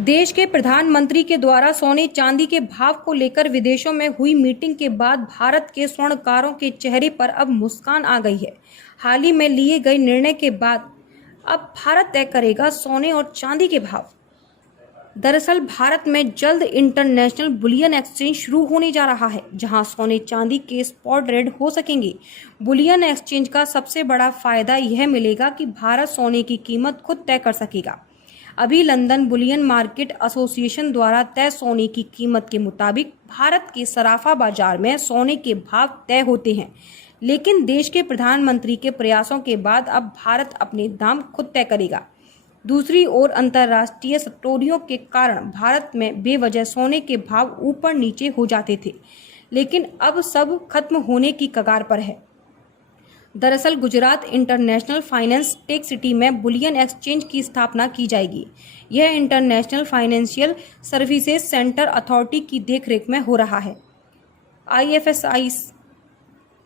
देश के प्रधानमंत्री के द्वारा सोने चांदी के भाव को लेकर विदेशों में हुई मीटिंग के बाद भारत के स्वर्णकारों के चेहरे पर अब मुस्कान आ गई है। हाल ही में लिए गए निर्णय के बाद अब भारत तय करेगा सोने और चांदी के भाव। दरअसल भारत में जल्द इंटरनेशनल बुलियन एक्सचेंज शुरू होने जा रहा है, जहां सोने चांदी के स्पॉट रेट हो सकेंगे। बुलियन एक्सचेंज का सबसे बड़ा फायदा यह मिलेगा कि भारत सोने की कीमत खुद तय कर सकेगा। अभी लंदन बुलियन मार्केट एसोसिएशन द्वारा तय सोने की कीमत के मुताबिक भारत के सराफा बाजार में सोने के भाव तय होते हैं, लेकिन देश के प्रधानमंत्री के प्रयासों के बाद अब भारत अपने दाम खुद तय करेगा। दूसरी ओर अंतर्राष्ट्रीय सट्टोरियों के कारण भारत में बेवजह सोने के भाव ऊपर नीचे हो जाते थे, लेकिन अब सब खत्म होने की कगार पर है। दरअसल Gujarat international finance tech city में बुलियन एक्सचेंज की स्थापना की जाएगी। यह international financial services centre authority की देखरेख में हो रहा है।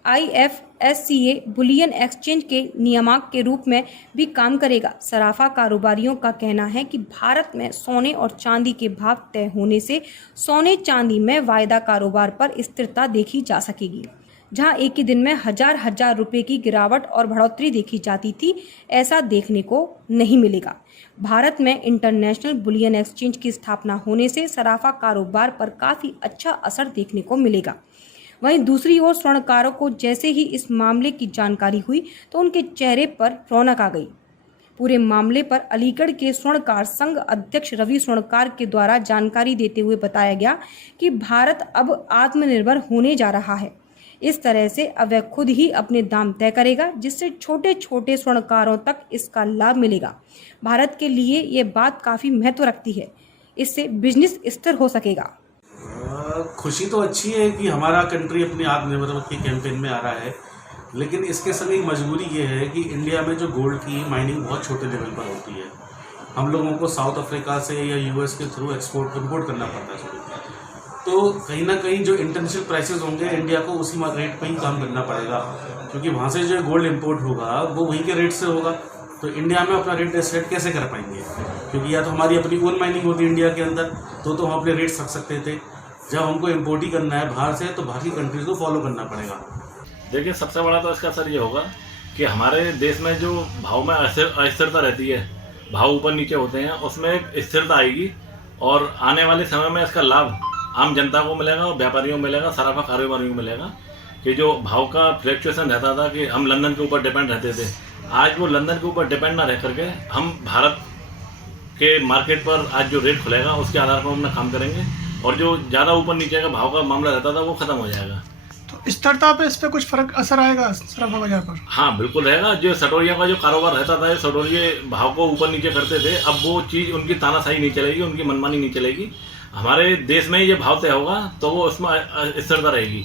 IFSCA बुलियन एक्सचेंज के नियामक के रूप में भी काम करेगा। सराफा कारोबारियों का कहना है कि भारत में सोने और चांदी के भाव तय होने से सोने चांदी में वायदा कारोबार पर स्थिरता देखी जा सकेगी। जहां एक ही दिन में हजार रुपए की गिरावट और बढ़ोतरी देखी जाती थी, ऐसा देखने को नहीं मिलेगा। भारत में इंटरनेशनल बुलियन एक्सचेंज की स्थापना होने से सराफा कारोबार पर काफी अच्छा असर देखने को मिलेगा। वहीं दूसरी ओर स्वर्णकारों को जैसे ही इस मामले की जानकारी हुई तो उनके चेहरे पर रौनक आ गई। पूरे मामले पर अलीगढ़ के स्वर्णकार संघ अध्यक्ष रवि स्वर्णकार के द्वारा जानकारी देते हुए बताया गया कि भारत अब आत्मनिर्भर होने जा रहा है। इस तरह से अब वह खुद ही अपने दाम तय करेगा, जिससे छोटे छोटे स्वर्णकारों तक इसका लाभ मिलेगा। भारत के लिए ये बात काफी महत्व रखती है, इससे बिजनेस स्थिर हो सकेगा। खुशी तो अच्छी है कि हमारा कंट्री अपनी आत्मनिर्भरता की कैंपेन में आ रहा है, लेकिन इसके संग एक मजबूरी ये है कि इंडिया में जो गोल्ड की माइनिंग बहुत छोटे लेवल पर होती है। हम लोगों को साउथ अफ्रीका से या यूएस के थ्रू इम्पोर्ट करना पड़ता है। तो कहीं ना कहीं जो इंटरनेशनल प्राइसेस होंगे, इंडिया को उसी रेट पर ही काम करना पड़ेगा, क्योंकि वहाँ से जो गोल्ड इम्पोर्ट होगा वो वहीं के रेट से होगा। तो इंडिया में अपना रेट सेट कैसे कर पाएंगे, क्योंकि या तो हमारी अपनी ओन माइनिंग होती है इंडिया के अंदर, तो हम अपने रेट्स रख सकते थे। जब हमको इम्पोर्ट ही करना है बाहर से, तो बाकी कंट्रीज को फॉलो करना पड़ेगा। देखिए, सबसे बड़ा तो इसका असर ये होगा कि हमारे देश में जो भाव में अस्थिरता रहती है, भाव ऊपर नीचे होते हैं, उसमें एक स्थिरता आएगी और आने वाले समय में इसका लाभ आम जनता को मिलेगा और व्यापारियों को मिलेगा, सराफा कारोबारियों को मिलेगा। कि जो भाव का फ्लक्चुएशन रहता था कि हम लंदन के ऊपर डिपेंड रहते थे, आज वो लंदन के ऊपर डिपेंड ना रह करके हम भारत के मार्केट पर आज जो रेट खुलेगा उसके आधार पर हम अपना काम करेंगे और जो ज़्यादा ऊपर नीचे का भाव का मामला रहता था वो खत्म हो जाएगा। तो स्थिरता पे इस पे कुछ फर्क असर आएगा सराफा बाजार पर? हाँ, बिल्कुल रहेगा। जो सटोरिया का जो कारोबार रहता था, सटोरिये भाव को ऊपर नीचे करते थे, अब वो चीज़ उनकी तानाशाही नहीं चलेगी, उनकी मनमानी नहीं चलेगी। हमारे देश में ये भाव तय होगा तो वो उसमें स्थिरता रहेगी।